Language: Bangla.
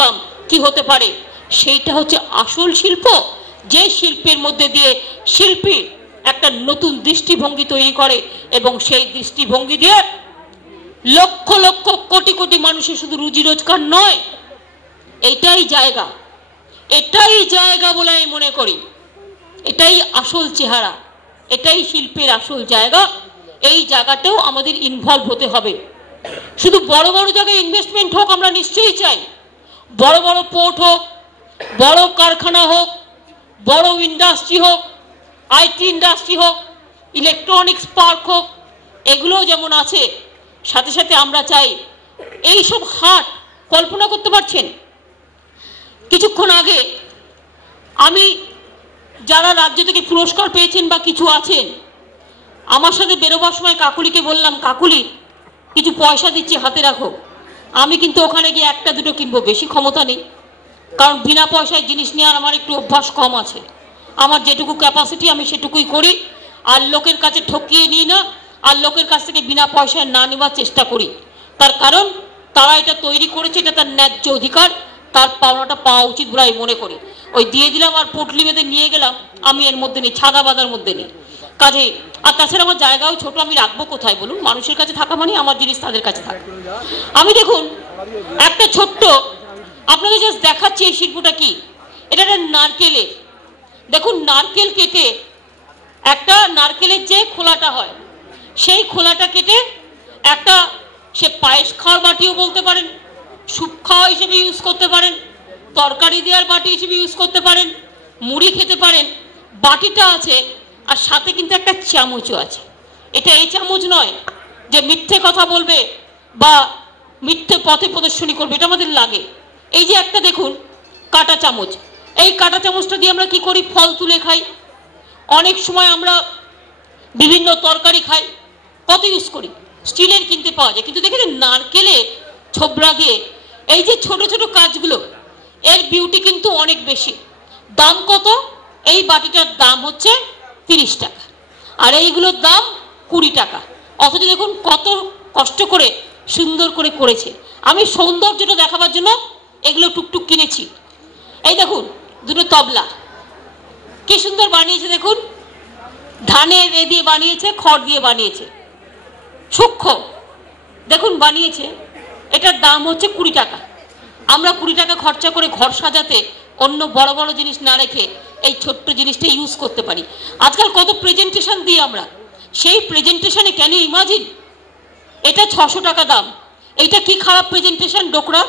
করতাম কি হতে পারে, সেইটা হচ্ছে আসল শিল্প। যে শিল্পের মধ্যে দিয়ে শিল্পী একটা নতুন দৃষ্টিভঙ্গি তৈরি করে এবং সেই দৃষ্টিভঙ্গি দিয়ে লক্ষ লক্ষ কোটি কোটি মানুষের শুধু রুজি রোজগার নয়, এটাই জায়গা, এটাই জায়গা বলে আমি মনে করি। এটাই আসল চেহারা, এটাই শিল্পের আসল জায়গা। এই জায়গাটাও আমাদের ইনভলভ হতে হবে। শুধু বড় বড় জায়গায় ইনভেস্টমেন্ট হোক আমরা নিশ্চয়ই চাই, বড় বড় পোর্ট হোক, বড় কারখানা হোক, বড় ইন্ডাস্ট্রি হোক, আইটি ইন্ডাস্ট্রি হোক, ইলেকট্রনিক্স পার্ক হোক, এগুলো যেমন আছে, সাথে সাথে আমরা চাই এই সব হাট। কল্পনা করতে পারছেন, কিছুক্ষণ আগে আমি যারা রাজ্য থেকে পুরস্কার পেয়েছেন বা কিছু আছেন, আমার সাথে বেরোবার সময় কাকুলিকে বললাম, কাকুলি কিছু পয়সা দিচ্ছি হাতে রাখো। আমি কিন্তু ওখানে গিয়ে একটা দুটো কিনবো, বেশি ক্ষমতা নেই, কারণ বিনা পয়সায় জিনিস নেওয়ার আমার একটু অভ্যাস কম আছে। আমার যেটুকু ক্যাপাসিটি আমি সেটুকুই করি, আর লোকের কাছে ঠকিয়ে নিই না, আর লোকের কাছ থেকে বিনা পয়সায় না নেওয়ার চেষ্টা করি। তার কারণ তারা এটা তৈরি করেছে, এটা তার ন্যায্য অধিকার, তার পাওনাটা পাওয়া উচিত বলে আমি মনে করি। ওই দিয়ে দিলাম আর পটলি বেঁধে নিয়ে গেলাম, আমি এর মধ্যে নেই, ছাদা বাঁধার মধ্যে নেই কাজে। আর তাছাড়া আমার জায়গাও ছোট, আমি রাখবো কোথায় বলুন? মানুষের কাছে থাকা মানে আমার জিনিস তাদের কাছে থাকে। আমি দেখুন একটা ছোট্ট আপনাদের জাস্ট দেখাচ্ছি এই শিল্পটা কি। এটা একটা নারকেলের, দেখুন নারকেল কেটে একটা নারকেলের যে খোলাটা হয় সেই খোলাটা কেটে একটা, সে পায়েস খাওয়ার বাটিও বলতে পারেন, স্যুপ খাওয়া হিসেবে ইউজ করতে পারেন, তরকারি দেওয়ার বাটি হিসেবে ইউজ করতে পারেন, মুড়ি খেতে পারেন। বাটিটা আছে আর সাথে কিন্তু একটা চামচও আছে। এটা এই চামচ নয় যে মিথ্যে কথা বলবে বা মিথ্যে পথে প্রদর্শনী করবে, এটা আমাদের লাগে। এই যে একটা দেখুন কাঁটা চামচ, এই কাঁটা চামচটা দিয়ে আমরা কি করি? ফল তুলে খাই, অনেক সময় আমরা বিভিন্ন তরকারি খাই, কত ইউজ করি। স্টিলের কিনতে পাওয়া যায়, কিন্তু দেখেছেন নারকেলের ছোবড়া দিয়ে এই যে ছোট ছোট কাজগুলো, এর বিউটি কিন্তু অনেক বেশি। দাম কত? এই বাটিটার দাম হচ্ছে 30 টাকা, আর এইগুলোর দাম 20 টাকা। অথচ দেখুন কত কষ্ট করে সুন্দর করে করেছে। আমি সৌন্দর্যটা দেখাবার জন্য এগুলো টুকটুক কিনেছি। এই দেখুন দুটো তবলা কি সুন্দর বানিয়েছে, দেখুন ধানের এ দিয়ে বানিয়েছে, খড় দিয়ে বানিয়েছে, সূক্ষ্ম দেখুন বানিয়েছে। এটার দাম হচ্ছে 20 টাকা। আমরা 20 টাকা খরচা করে ঘর সাজাতে অন্য বড় বড় জিনিস না রেখে এই ছোট্ট জিনিসটা ইউজ করতে পারি। আজকাল কত প্রেজেন্টেশন দিই আমরা, সেই প্রেজেন্টেশনে ক্যান ইউ ইমাজিন এটা 600 টাকা দাম। এইটা কি খারাপ প্রেজেন্টেশন ডোকরা।